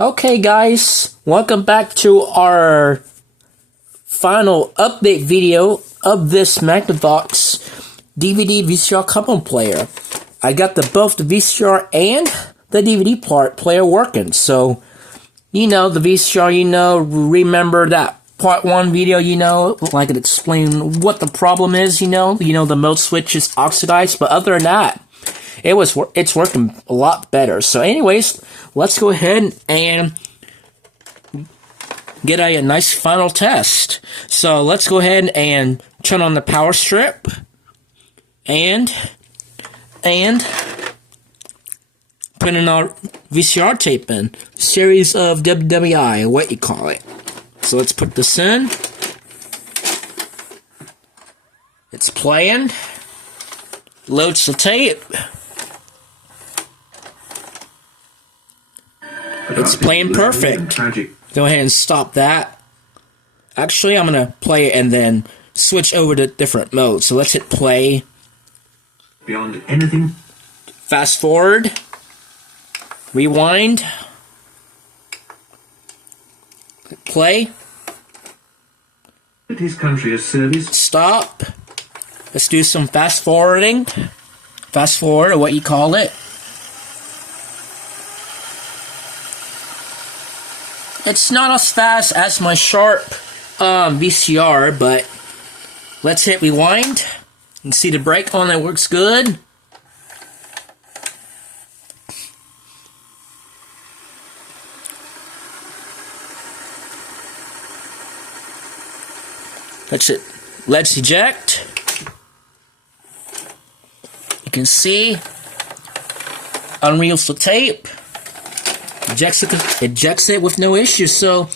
Okay guys, welcome back to our final update video of this Magnavox DVD VCR couple player. I got both the VCR and the DVD player working. So, the VCR, remember that part 1 video, like it explained what the problem is, the mode switch is oxidized, but other than that, it's working a lot better. So anyways, let's go ahead and get a nice final test. So let's go ahead and turn on the power strip and put in our VCR tape in. Series of WWI, what you call it. So let's put this in. It's playing. Loads the tape. It's playing perfect. Go ahead and stop that. Actually, I'm going to play it and then switch over to different modes. So let's hit play. Beyond anything. Fast forward. Rewind. Hit play. Put his country as service. Stop. Let's do some fast forwarding. Fast forward, or what you call it. It's not as fast as my Sharp VCR, but let's hit rewind. You can see the brake on that works good. Let's eject. You can see unreels the tape. Ejects it with no issue. So,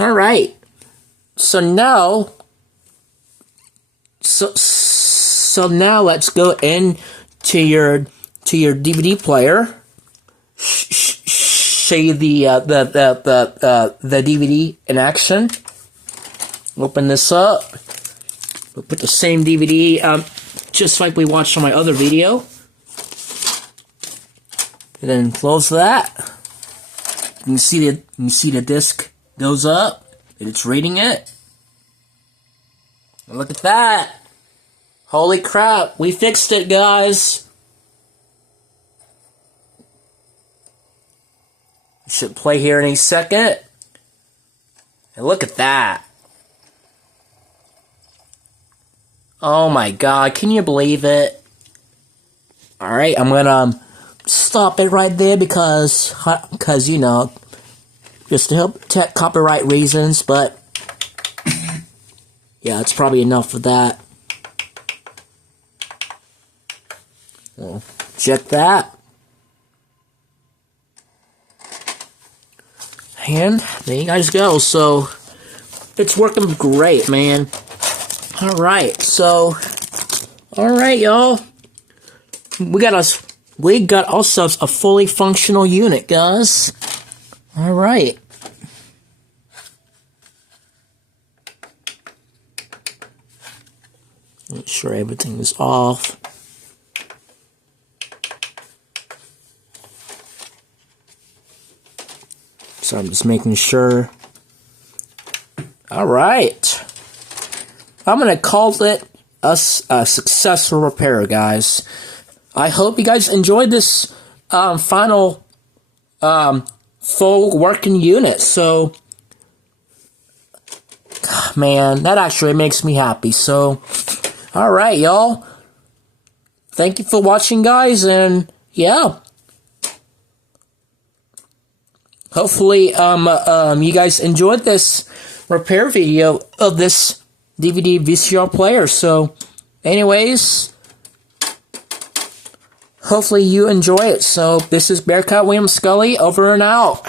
alright. So now now let's go into your DVD player. Show you the DVD in action. Open this up. We'll put the same DVD, just like we watched on my other video. And then close that. You can see the disc goes up, and it's reading it. And look at that! Holy crap! We fixed it, guys. It should play here any second. And look at that! Oh my God! Can you believe it? All right, I'm gonna stop it right there because just to help protect copyright reasons, but yeah, it's probably enough for that. Well, check that. And there you guys go. So it's working great, man. Alright, so alright, y'all. We got ourselves a fully functional unit, guys. Alright. Make sure everything is off. So I'm just making sure. Alright. I'm going to call it a successful repair, guys. I hope you guys enjoyed this final full working unit. So, man, that actually makes me happy. So, alright, y'all. Thank you for watching, guys, and yeah. Hopefully, you guys enjoyed this repair video of this DVD VCR player. So, anyways, hopefully you enjoy it. So, this is Bearcat William Scully, over and out.